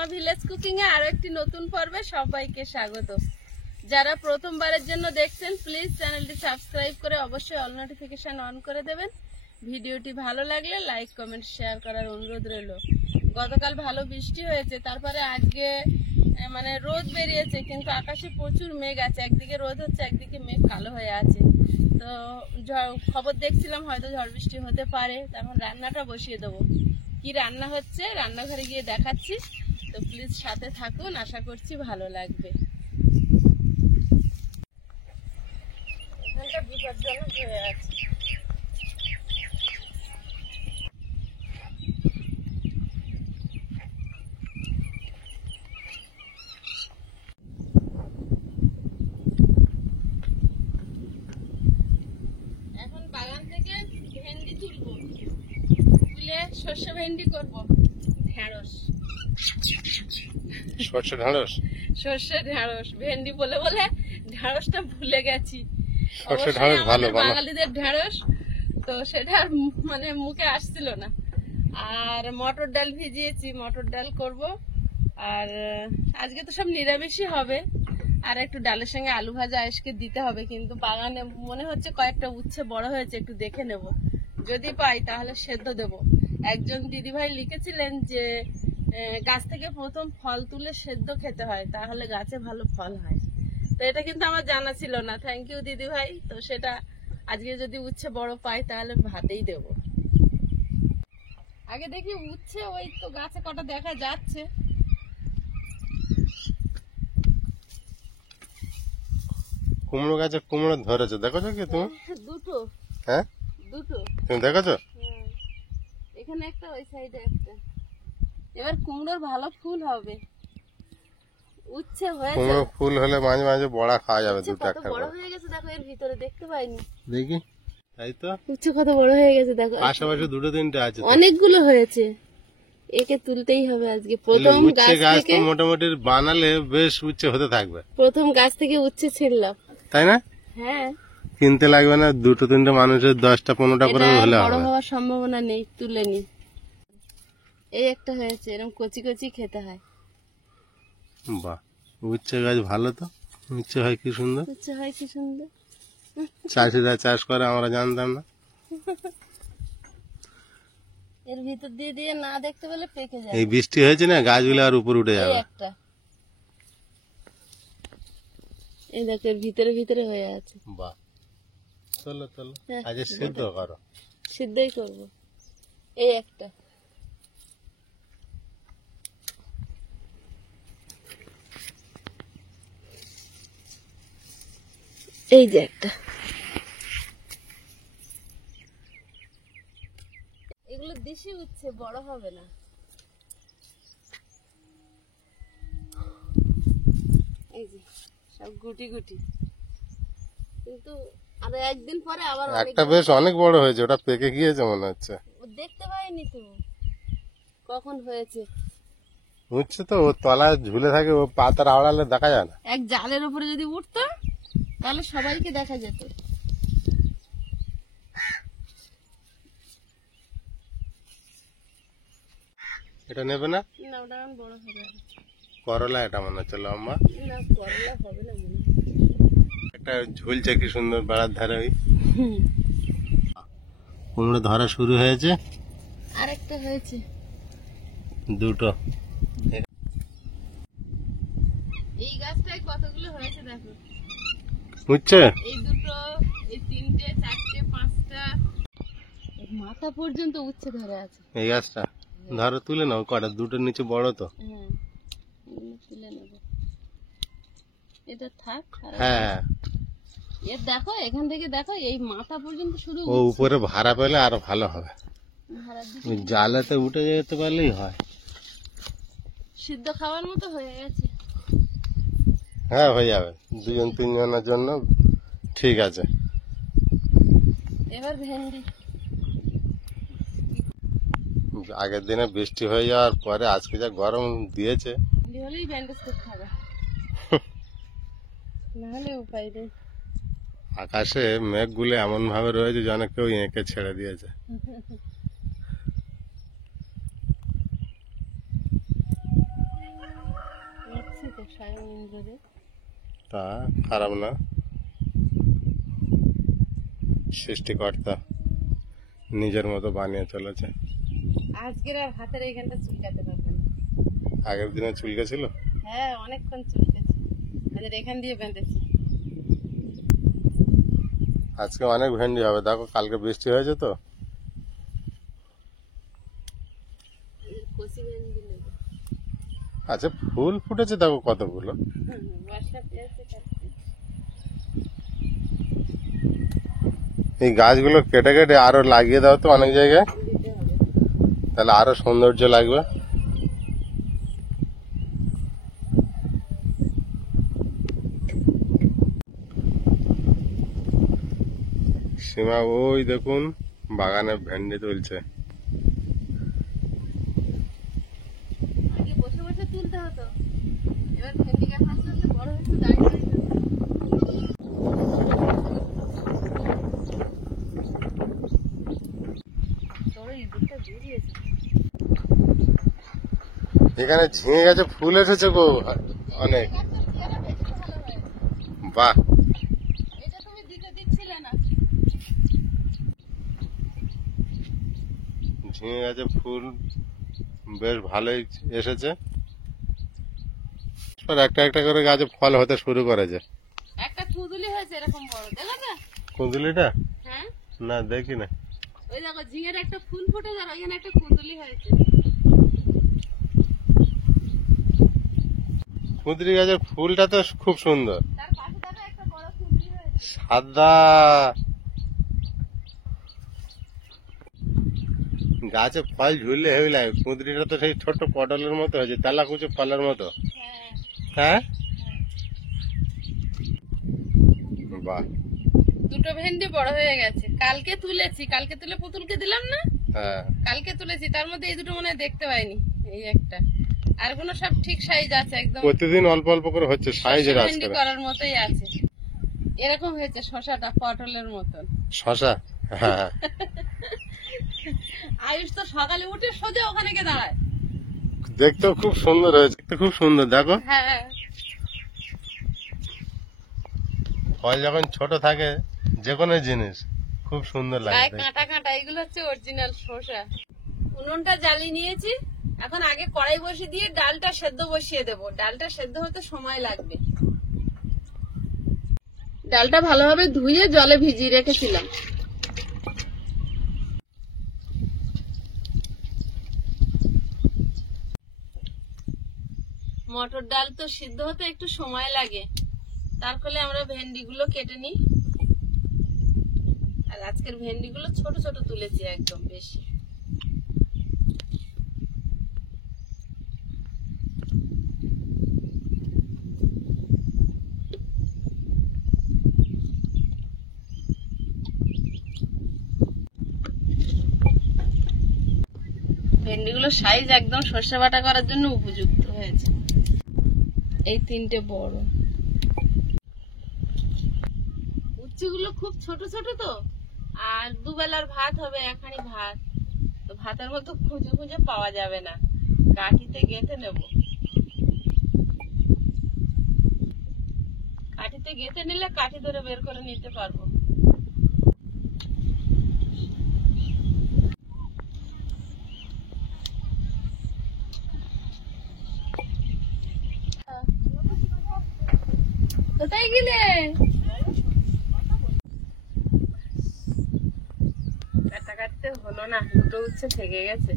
Rima village cooking এ আরো একটি নতুন পর্বে সবাইকে স্বাগত। যারা প্রথমবারের জন্য দেখছেন প্লিজ চ্যানেলটি সাবস্ক্রাইব করে অবশ্যই অল নোটিফিকেশন অন করে দেবেন। ভিডিওটি ভালো লাগলে লাইক কমেন্ট শেয়ার করার অনুরোধ রইল। গতকাল ভালো বৃষ্টি হয়েছে, তারপরে আজকে মানে রোদ বেরিয়েছে, কিন্তু আকাশে প্রচুর মেঘ আছে। একদিকে রোদ হচ্ছে, একদিকে মেঘ কালো হয়ে আছে। তো খবর দেখছিলাম হয়তো ঝড় বৃষ্টি হতে পারে। তখন রান্নাটা বসিয়ে দেবো। কি রান্না হচ্ছে রান্নাঘরে গিয়ে দেখাচ্ছি, তো প্লিজ সাথে থাকুন, আশা করছি ভালো লাগবে। এখানটা বিপজ্জনক হয়ে আছে। এখন বাগান থেকে ভেন্ডি তুলবো, তুলে সর্ষে ভেন্ডি করবো। ঢেঁড়স, সর্ষে ঢেঁড়স, সর্ষে ঢেঁড়স। ভেন্ডি বলে বলে ঢেঁড়সটা ভুলে গেছি। সর্ষে ঢেঁড়স ভালো বাঙালিদের ঢেঁড়স, তো সেটা মানে মুখে আসছিল না। আর মটর ডাল ভিজিয়েছি, মটর ডাল করব। আর আজকে তো সব নিরামিষই হবে। আর একটু ডালের সঙ্গে আলু ভাজা আজকে দিতে হবে। কিন্তু বাগানে মনে হচ্ছে কয়েকটা উচ্ছে বড় হয়েছে, একটু দেখে নেব। যদি পাই তাহলে সেদ্ধ দেব। একজন দিদিভাই লিখেছিলেন যে গাছ থেকে প্রথম ফল তুলে সেদ্ধ খেতে হয়, তাহলে গাছে ভালো ফল হয়। তো এটা কিন্তু আমার জানা ছিল না। থ্যাংক ইউ দিদিভাই। তো সেটা আজকে যদি উচ্ছে বড় পাই তাহলে ভাতেই দেব। আগে দেখি উচ্ছে ওই তো গাছে কটা দেখা যাচ্ছে। কুমড়ো গাছে কুমড়ো ধরেছে, দেখেছো কি তুমি? দুটো, হ্যাঁ দুটো। তুমি দেখেছো? এখানে একটা, ওই সাইডে একটা। এবার কুমড়োর ভালো ফুল হবে। উচ্ছে হয়েছে, কুমড়ো ফুল হলে মাঝে মাঝে বড়া খাওয়া যাবে, দুটো কত একটা বড় করে। হয়ে গেছে দেখো, এর ভিতরে দেখতে পাইনি। দেখি, তাই তো উচ্ছে কত বড় হয়ে গেছে দেখো। পাশাপাশি দুটো তিনটে আছে তো। অনেকগুলো হয়েছে, একে তুলতেই হবে আজকে। প্রথম উচ্ছে গাছ গাছ তো থেকে, মোটামুটি বানালে বেশ উচ্ছে হতে থাকবে, প্রথম গাছ থেকে উচ্ছে ছিঁড়লাম। তাই না? হ্যাঁ, কিনতে লাগবে না, দুটো তিনটে মানুষের 10টা 15টা করে এটা হলে বড় হবে। হওয়ার সম্ভাবনা নেই, তুলে নি। এই একটা হয়েছে, এরকম কচি কচি খেতে হয়। বাহ, উচ্ছে গাছ ভালো তো, উচ্ছে হয় কি সুন্দর। উচ্ছে হয় কি সুন্দর। চাষিরা চাষ করে, আমরা জানতাম না। এর ভিতর দিয়ে দিয়ে না দেখতে পেলে পেকে যায়। এই বৃষ্টি হয়েছে না, গাছগুলো আর উপরে উঠে এই যাবে। একটা, এই দেখো এর ভিতরে ভিতরে হয়ে আছে। বাহ, চলো চলো হ্যাঁ, আজ সিদ্ধ করো। সিদ্ধই করবো। এই একটা, এই যে একটা। এগুলো দেশি উচ্ছে, বড় হবে না। এই যে সব গুটি গুটি, কিন্তু আর একদিন পরে আবার একটা বেশ অনেক বড় হয়েছে, ওটা পেকে গিয়েছে মনে হচ্ছে। দেখতে পাইনি তো কখন হয়েছে। উচ্ছে তো ওর তলায় ঝুলে থাকে, ও পাতার আড়ালে দেখা যায় না। এক জালের উপরে যদি উঠতো তাহলে সবাইকে দেখা যেত। এটা নেবে না? না, ওটা এখন বড় হবে না। করলা এটা মনে হচ্ছে লম্বা। না, করলা হবে না মনে হয়। একটা ঝুলছে কি সুন্দর বেড়ার ধারে। ওই কুমড়ো ধরা শুরু হয়েছে, আরেকটা হয়েছে, দুটো। এই গাছটায় কতগুলো হয়েছে দেখো। উচ্ছে এই দুটো, এই তিনটে, চারটে, পাঁচটা, মাথা পর্যন্ত উচ্ছে ধরে আছে। এই গাছটা ধরো, তুলে নাও কটা, দুটোর নিচে বড় তো। হ্যাঁ, এগুলো তুলে নেবো। এটা থাক। আর হ্যাঁ, এর দেখো, এখান থেকে দেখো এই মাথা পর্যন্ত শুধু ও উপরে ভাড়া পেলে আরো ভালো হবে। ভাড়া দিয়ে ওই জালেতে উঠে যেতে পারলেই হয়। সিদ্ধ খাওয়ার মতো হয়ে গেছে। হ্যাঁ, হয়ে যাবে, দুজন তিনজনের জন্য ঠিক আছে। এবার ভেন্ডি, আগের দিনে বৃষ্টি হয়ে যাওয়ার পরে আজকে যা গরম দিয়েছে, হলেই ব্যান্ডেজ করতে হবে, নাহলে উপায় নেই। আকাশে মেঘগুলো এমন ভাবে রয়েছে যেন কেউ এঁকে ছেড়ে দিয়েছে। তো স্বয়ং ইন্দ্রদেব। তা খারাপ না, সৃষ্টিকর্তা নিজের মতো বানিয়ে চলেছে। আজকের আর হাতের এইখানটা চুলকাতে পারবে না। আগের দিনে চুলকে ছিল। হ্যাঁ, অনেকক্ষণ চুলকেছে। আজকে এখান দিয়ে বেঁধেছি। আজকে অনেক ভেন্ডি হবে, দেখো কালকে বৃষ্টি হয়েছে তো। কচি ভেন্ডি নেব। আচ্ছা, ফুল ফুটেছে দেখো কতগুলো। বর্ষা পেয়েছে কালকে। এই গাছগুলো কেটে কেটে আরো লাগিয়ে দাও তো অনেক জায়গায়, দিতে হবে। তাহলে আরো সৌন্দর্য লাগবে। সীমা ওই দেখুন বাগানে ভেন্ডি তুলছে। আগে বসে বসে তুলতে হতো, এবার ভেন্ডি গাছ আস্তে আস্তে বড় হচ্ছে, দাঁড়িয়ে দাঁড়িয়ে তুলতে হবে। তোর ইঁদুরটা বেরিয়েছে। এখানে ঝিঙে গাছে ফুল এসেছে গো অনেক। বাহ, এটা তুমি দিতে দিচ্ছিলে না। ঝিঙে গাছে ফুল বেশ ভালোই এসেছে। আর একটা একটা করে গাছে ফল হতে শুরু করেছে। একটা কুঁদুলি হয়েছে এরকম বড়, দেখো না? কুঁদুলিটা হ্যাঁ, না দেখি না। ওই দেখো ঝিঙের একটা ফুল ফুটে যার ওইখানে একটা কুঁদুলি হয়েছে। কুঁদরি গাছের ফুলটা তো খুব সুন্দর, তার পাশে দেখো একটা বড় কুঁদুলি হয়েছে। সাদা। গাছে ফল ঝুললে হেবি লাগে। কুঁদরিটা তো সেই ছোট্ট পটলের মতো হয়েছে, তেলাকুচো ফলের মতো। হ্যাঁ, হ্যাঁ, বাহ। দুটো ভেন্ডি বড় হয়ে গেছে। কালকে তুলেছি, কালকে তুলে পুতুলকে দিলাম না। হ্যাঁ, কালকে তুলেছি, তার মধ্যে এই দুটো মনে হয় দেখতে পাইনি। এই একটা, আর কোনো সব ঠিক সাইজ আছে একদম। প্রতিদিন অল্প অল্প করে হচ্ছে, সাইজের শসা আজকে ভেন্ডি করার মতোই আছে। এরকম হয়েছে শশাটা পটলের মতন। শশা। হ্যাঁ, আয়ুষ তো সকালে উঠে সোজা ওখানে গিয়ে দাঁড়ায়। দেখতেও খুব সুন্দর হয়েছে, খুব সুন্দর। দেখো হ্যাঁ, ফল যখন ছোট থাকে যে কোনো জিনিস খুব সুন্দর লাগে গায়ে দেখতে। কাঁটা কাঁটা, এগুলো হচ্ছে অরিজিনাল শসা। উনুনটা জ্বালিয়ে নিয়েছি, এখন আগে কড়াই বসিয়ে দিয়ে ডালটা সেদ্ধ বসিয়ে দেবো। ডালটা সেদ্ধ হতে সময় লাগবে। ডালটা ভালোভাবে ধুয়ে জলে ভিজিয়ে রেখেছিলাম। মটর ডাল তো সিদ্ধ হতে একটু সময় লাগে, তার ফলে আমরা ভেন্ডিগুলো কেটে নিই। আর আজকের ভেন্ডিগুলো ছোট ছোট তুলেছি, একদম বেশি। ভেন্ডিগুলোর সাইজ একদম সর্ষে বাটা করার জন্য উপযুক্ত হয়েছে। এই তিনটে বড়, উচ্ছেগুলো খুব ছোট ছোট তো, আর দুবেলার ভাত হবে, একখানি ভাত তো ভাতের মতো খুঁজে খুঁজে পাওয়া যাবে না। কাঠিতে গেঁথে নেব, কাঠিতে গেঁথে নিলে কাঠি ধরে বের করে নিতে পারবো। কোথায় গেলে? কাটা কাটতে হলো না, দুটো উচ্ছে থেকে গেছে।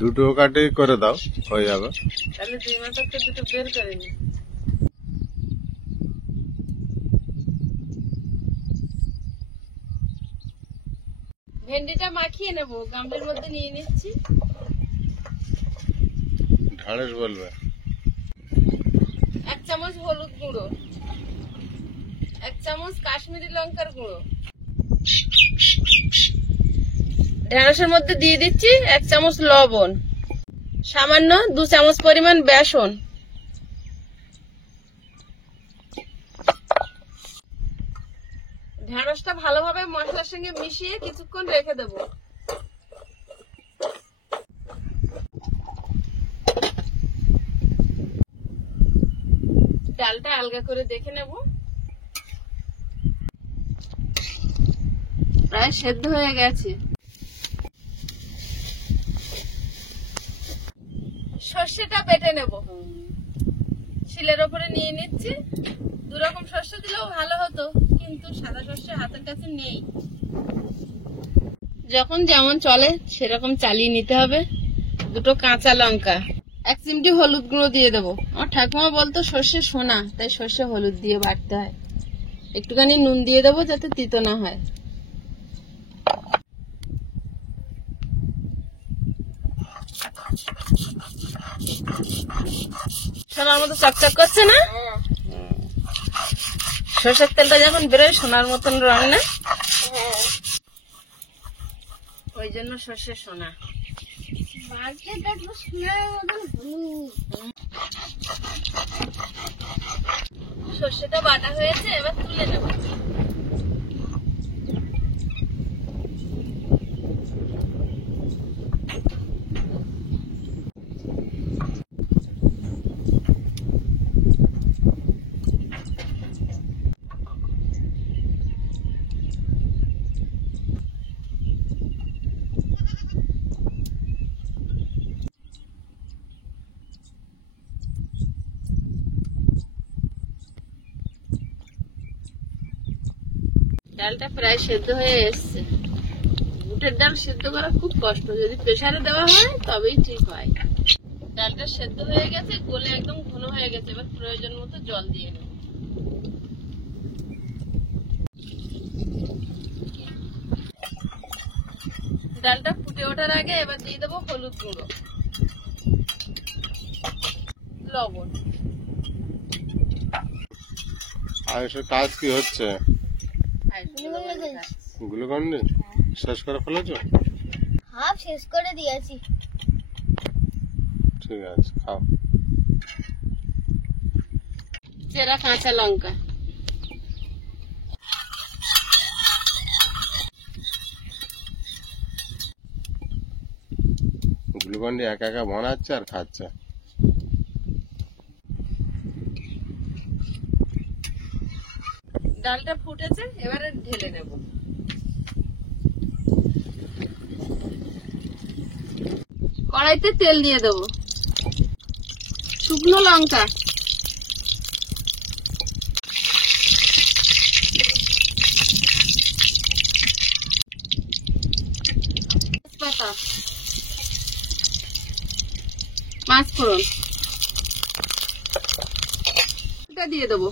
দুটো কাটি করে দাও, হয়ে যাবে। তাহলে দুই মাথাতে দুটো বের করে নি। ভেন্ডিটা মাখিয়ে নেবো, গামলির মধ্যে নিয়ে নিচ্ছি। ঢাড়স বলবে। 1 চামচ হলুদ গুঁড়ো, 1 চামচ কাশ্মীরি লঙ্কার গুঁড়ো। ঢেঁড়সের মধ্যে দিয়ে দিচ্ছি 1 চামচ লবণ, সামান্য 2 চামচ পরিমাণ বেসন। ঢেঁড়সটা ভালোভাবে মশলার সঙ্গে মিশিয়ে কিছুক্ষণ রেখে দেবো। ডালটা আলগা করে দেখে নেব। প্রায় সেদ্ধ হয়ে গেছে। সর্ষেটা বেটে নেব, শিলের ওপরে নিয়ে নিচ্ছি। দুরকম সর্ষে দিলেও ভালো হতো, কিন্তু সাদা সর্ষে হাতের কাছে নেই। যখন যেমন চলে সেরকম চালিয়ে নিতে হবে। দুটো কাঁচা লঙ্কা, 1 চিমটি হলুদ গুঁড়ো দিয়ে দেবো। আমার ঠাকুমা বলতো সর্ষে সোনা, তাই সর্ষে হলুদ দিয়ে বাটতে হয়। একটুখানি নুন দিয়ে দেবো যাতে তিতো না হয়। সোনার মতো চকচক করছে না? সর্ষের তেলটা যখন বেরোয় সোনার মতন রং না, ওই জন্য সর্ষে সোনা। সর্ষেটা বাটা হয়েছে, এবার তুলে নেব। ডালটা প্রায় সেদ্ধ হয়ে এসছে। বুটের ডাল সেদ্ধ করা খুব কষ্ট, যদি প্রেসারে দেওয়া হয় তবেই ঠিক হয়। ডালটা সেদ্ধ হয়ে গেছে, গলে একদম ঘন হয়ে গেছে। এবার প্রয়োজন মতো জল দিয়ে নেব। ডালটা ফুটে ওঠার আগে এবার দিয়ে দেবো হলুদ গুঁড়ো, লবণ। আয়ুষের কাজ কি হচ্ছে? গ্লুকন্ডি শেষ করে ফেলেছো? হাফ শেষ করে দিয়েছি। ঠিক আছে, খাও। চেরা কাঁচা লঙ্কা, গ্লুকন্ডি একা একা বানাচ্ছে আর খাচ্ছে। ডালটা ফুটেছে, এবারে ঢেলে নেব। কড়াইতে তেল দিয়ে দেবো, শুকনো লঙ্কা, তেজপাতা, পাঁচফোড়ন, এটা দিয়ে দেবো।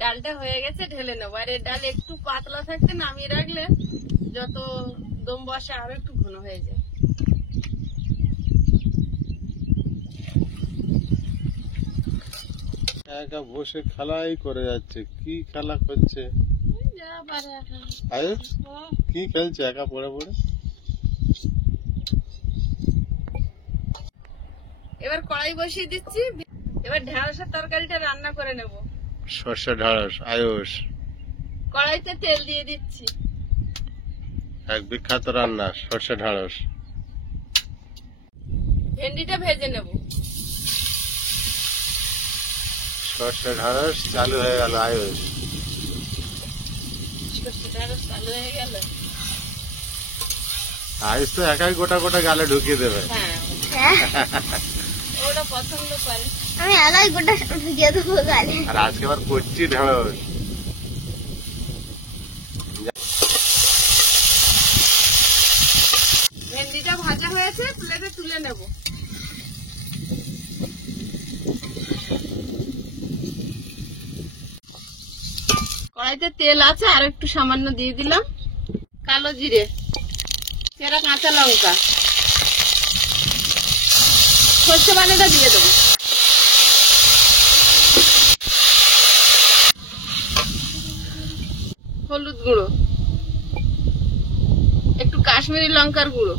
ডালটা হয়ে গেছে, ঢেলে নেবো। আর এই ডাল একটু পাতলা থাকতে নামিয়ে রাখলে যত দম বসে আরো একটু ঘন হয়ে যায়। একা বসে খেলাই করে যাচ্ছে। কি খেলা করছে যা পারে এখন। আয়ুষ? কি খেলছে একা পড়ে পড়ে? এবার কড়াই বসিয়ে দিচ্ছি। এবার ঢেঁড়সের তরকারিটা রান্না করে নেব। সর্ষে ঢেঁড়স। আয়ুষ, কড়াইতে তেল দিয়ে দিচ্ছি। এক বিখ্যাত রান্না সর্ষে ঢেঁড়স। ভেন্ডিটা ভেজে নেব। সর্ষে ঢেঁড়স চালু হয়ে গেল। আয়ুষ, সর্ষে ঢেঁড়স চালু হয়ে গেল। আয়ুষ তো একাই গোটা গোটা গালে ঢুকিয়ে দেবে। হ্যাঁ, হ্যাঁ, ওটা পছন্দ করে। আমি আলাই গোটা ঢুকিয়ে দেবো গালে। আর আজকে আবার করছি ঢেঁড়স। ভেন্ডিটা ভাজা হয়েছে, প্লেটে তুলে নেব। কড়াইতে তেল আছে, আর একটু সামান্য দিয়ে দিলাম। কালো জিরে, চেরা কাঁচা লঙ্কা, সর্ষে বাটাটা দিয়ে দেবো। হলুদ গুঁড়ো, একটু কাশ্মীরি লঙ্কার গুঁড়ো,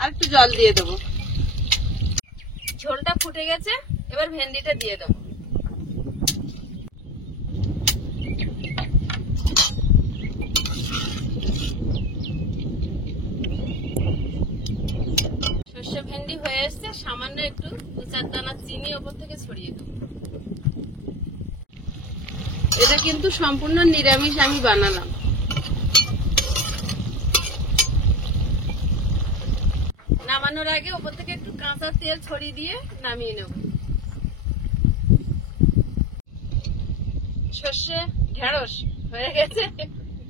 আর একটু জল দিয়ে দেবো। ঝোলটা ফুটে গেছে, এবার ভেন্ডিটা দিয়ে দেবো। একটু 2-4 দানা চিনি ওপর থেকে ছড়িয়ে দেবো। এটা কিন্তু সম্পূর্ণ নিরামিষ আমি বানালাম। নামানোর আগে ওপর থেকে একটু কাঁচা তেল ছড়িয়ে দিয়ে নামিয়ে নেব। সর্ষে ঢেঁড়স হয়ে গেছে,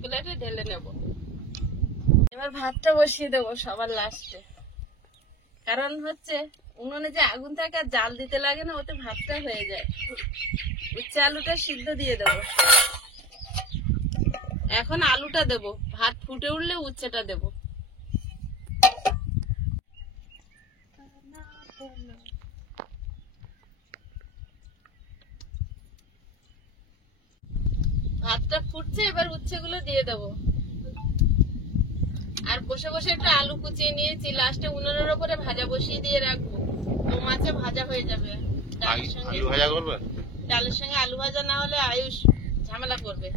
প্লেটে ঢেলে নেব। এবার ভাতটা বসিয়ে দেবো সবার লাস্টে, কারণ হচ্ছে উনুনে যে আগুন থাকে আর জাল দিতে লাগে না, ওতে ভাতটা হয়ে যায়। উচ্ছে আলুটা সিদ্ধ দিয়ে দেবো। এখন আলুটা দেবো, ভাত ফুটে উঠলে উচ্ছেটা দেবো। ভাতটা ফুটছে, এবার উচ্ছেগুলো দিয়ে দেবো। আর বসে বসে একটু আলু কুচিয়ে নিয়েছি, লাস্টে উনুনের উপরে ভাজা বসিয়ে দিয়ে রাখবো, তো মাছে ভাজা হয়ে যাবে। ডালের সঙ্গে আলু ভাজা করবে? ডালের সঙ্গে আলু ভাজা না হলে আয়ুষ ঝামেলা করবে।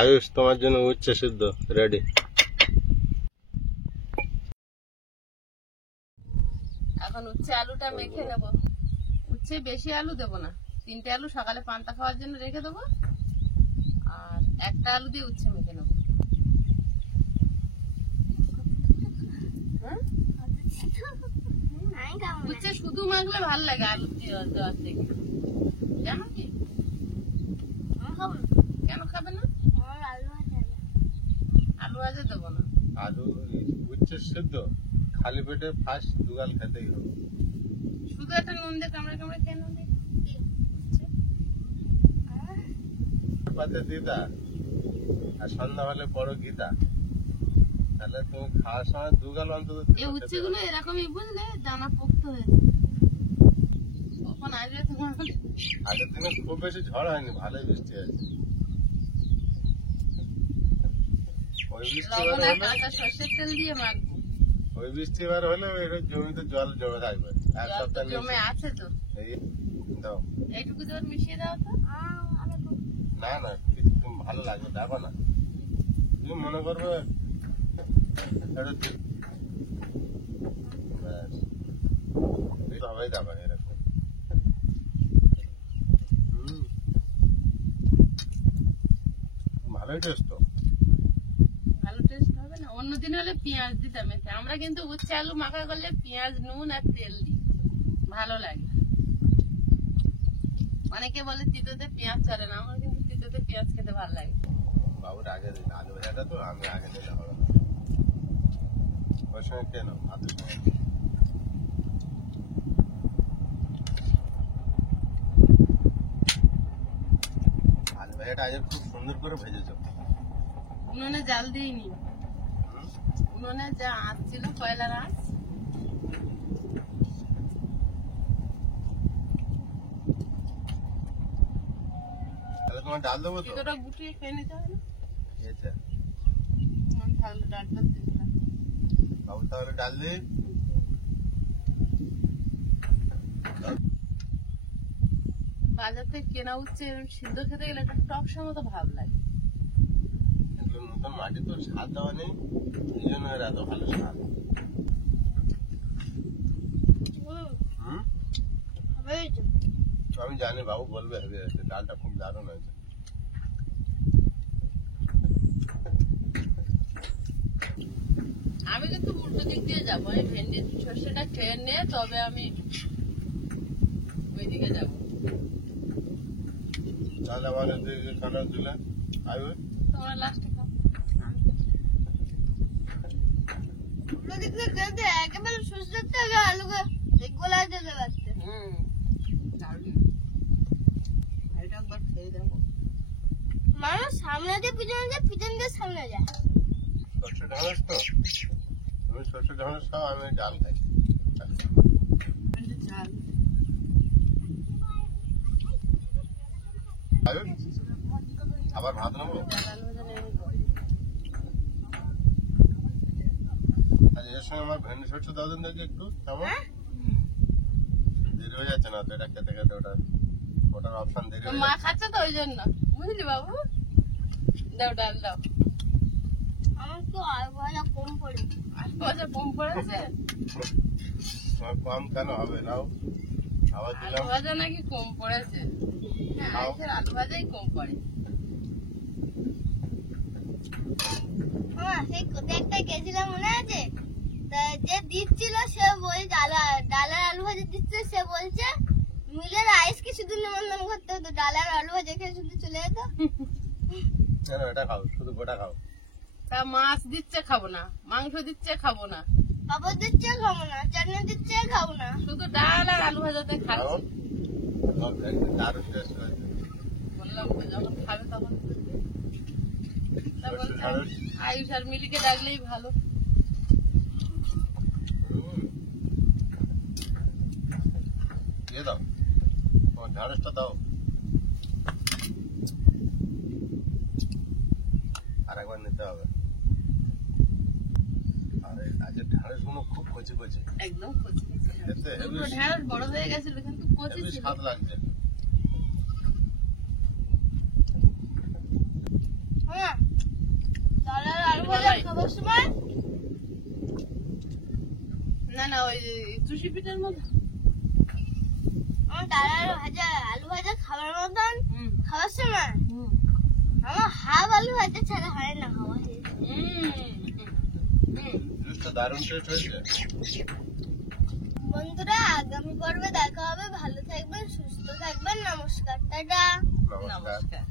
আয়ুষ, তোমার জন্য উচ্ছে সিদ্ধ রেডি। এখন উচ্ছে আলুটা মেখে নেব। উচ্ছে বেশি আলু দেবো না, 3টে আলু সকালে পান্তা খাওয়ার জন্য রেখে দেবো, আর একটা আলু দিয়ে উচ্ছে মেখে নেবো। হ্যাঁ? উচ্ছে শুধু মাখলে ভালো লাগে আলু দিয়ে দেওয়ার থেকে। জানো কি কেন খাবে না? আলু ভাজা দেবো না, আলু উচ্ছে সিদ্ধ খালি পেটে ফার্স্ট দুগাল খেতেই হবে। শুধু একটা নুন দিয়ে কামড়ে কামড়ে খেয়ে নেবে। পাতে দিদা আর সন্ধ্যা হলে বড় গীতা, তাহলে তুমি খাওয়ার সময় দুগাল অন্তত এই উচ্ছে গুলো এরকমই বুঝলে, দানা পোক্ত হয়েছে। কখন আসবে তোমার? আগের দিনে খুব বেশি ঝড় হয়নি, ভালোই বৃষ্টি হয়েছে। ওই বৃষ্টি লবণ এবার আর কাঁচা সর্ষের তেল দিয়ে মাখবো। ওই বৃষ্টি এবার হলে এর জমিতে জল জমে থাকবে এক জল তো সপ্তাহ জমে আছে তো, এই দাও। এইটুকু জল মিশিয়ে দাও তো। না না, তুমি ভালো লাগবে, দেখো না, তুমি মনে করবে ব্যাস, সবাই যাবে এরকম। ভালোই টেস্ট তো। ভালো টেস্ট হবে না? অন্যদিন হলে পেঁয়াজ দিতাম এতে। আমরা কিন্তু উচ্ছে আলু মাখা করলে পেঁয়াজ, নুন আর তেল দিই, ভালো লাগে। অনেকে বলে তিতোতে পেঁয়াজ চলে না, আমার কিন্তু তিতোতে পেঁয়াজ খেতে ভালো লাগে। বাবুর আগে দিন আলু ভাজাটা, তো আমি আগে দিলে হবে না, ওই সঙ্গে কেন ভাতের সঙ্গে। আলু ভাজাটা আজ খুব সুন্দর করে ভেজেছো। উনুনে জাল দিইনি, উনুনে যা আঁচ ছিল কয়লার আঁচ। তাহলে তোমার ডাল দেবো তো? তিতোটা গুটিয়ে খেয়ে নিতে হবে না? আচ্ছা তাহলে ডালটা দিলাম। বাবু, তাহলে ডাল দিই। বাজার থেকে কেনা উচ্ছে সিদ্ধ খেতে গেলে একটা টকসা মতো ভাব লাগে। এগুলো নতুন মাটি তো, স্বাদ দেওয়া নেই, এই জন্য এর এত ভালো স্বাদ। আমি জানি বাবু বলবে হেভি হয়েছে, ডালটা খুব দারুণ হয়েছে। আমি কিন্তু উল্টো দিক দিয়ে যাবো, আমি ভেন্ডি সর্ষেটা খেয়ে নিয়ে তবে আমি ওইদিকে যাবো। তাহলে আমাদের দিকে খানা দিলে আসবে। তোমরা লাস্টে খাও। একেবারে সুস্থ থেকে আলুকে গোলা দিতে পারছে। এটা একবার খেয়ে দেখো। মানুষ সামনে দিয়ে পিছনে যায়, পিছন দিয়ে সামনে যায়। সর্ষে ঢাঁড়স তো, তুমি সর্ষে ঢাঁড়স খাও, আমি ডাল খাই। ঝাল আসবে? আবার ভাত নেবো? ডাল ভাজা নেই। আর এর সঙ্গে আমার ভেন্ডি সর্ষে দাও দিন দেখি একটু, কেমন দেরি হয়ে যাচ্ছে না তো এটা খেতে খেতে, ওটার অপশন দেরি হয়ে মা যাচ্ছে। খাচ্ছে তো ওই জন্য, বুঝলি বাবু? দাও ডাল দাও। আমার তো আলু ভাজা কম পড়ে। আলু ভাজা কম পড়েছে? তোমার কম কেন হবে? নাও আবার আলু দিলাম। ভাজা নাকি কম পড়েছে? হ্যাঁ, খাও। আজকের আলু ভাজাই কম পড়ে। সেই কোথায় একটা গেছিলাম মনে আছে? তা যে দিচ্ছিল সে বলছে ডালার আলু ভাজা দিচ্ছে, সে বলছে মিলের আইসকে শুধু নিমন্ত্রণ করতে হতো, ডালার আলু ভাজা খেয়ে শুধু চলে যেত। কেন এটা খাও, শুধু গোটা খাও। তা মাছ দিচ্ছে খাবো না, মাংস দিচ্ছে খাবো না, পাপড় দিচ্ছে খাবো না, চাটনি দিচ্ছে খাবো না। শুধু ডাল আর আলু ভাজাতে খাও। খাচ্ছি। দারুণ টেস্ট হয়েছে। বললাম তো যখন খাবে তখন বুঝবে। তা সরষে বলছে, ঢ্যাঁড়স। আয়ুষ আর মিলিকে ডাকলেই ভালো। দিয়ে দাও, তোমার ঢ্যাঁড়সটা দাও। আর একবার নিতে হবে। আর আজকে ঢ্যাঁড়স গুলো খুব কচি কচি, একদম কচি কচি ঢ্যাঁড়স। খেতে হেবি দুটো ঢ্যাঁড়স বড় হয়ে গেছিল কিন্তু কচি হেবি ছিল। স্বাদ লাগছে। হ্যাঁ, ডালার আলু ভাজা খাবার সময় না না, ওই চুষি পিঠার মতো। আমার ডালার আলু ভাজা খাবার মতন খাবার সময় আমার হাফ আলু ভাজা ছাড়া হয় না খাওয়া। জুসটা দারুণ টেস্ট হয়েছে। বন্ধুরা, আগামী পর্বে দেখা হবে। ভালো থাকবেন, সুস্থ থাকবেন। নমস্কার, টাটা। নমস্কার। নমস্কার।